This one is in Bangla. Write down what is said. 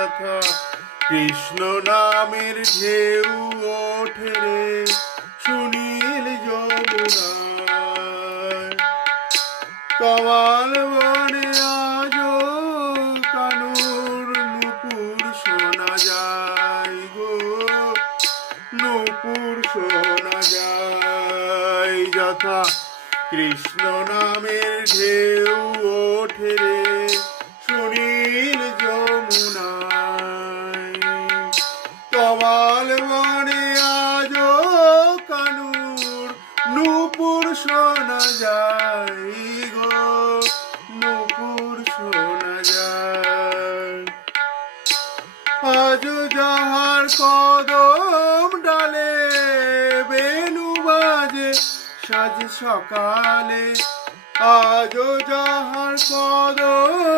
যথা কৃষ্ণ নামের ঢেউ ওঠে রে, সুনীল যমুনায়। কমাল বনে আজ কানুর নুপুর শোনা যায় গো, নুপুর শোনা যায়। যথা কৃষ্ণ নামের ঢেউ ওঠে কমাল বনে আজ কানুর, নুপুর শোনা যায় গো, নুপুর শোনা যায়। আজ যাহার কদম ডালে বেনু বাজে সাজ সকালে আজ যাহার কদম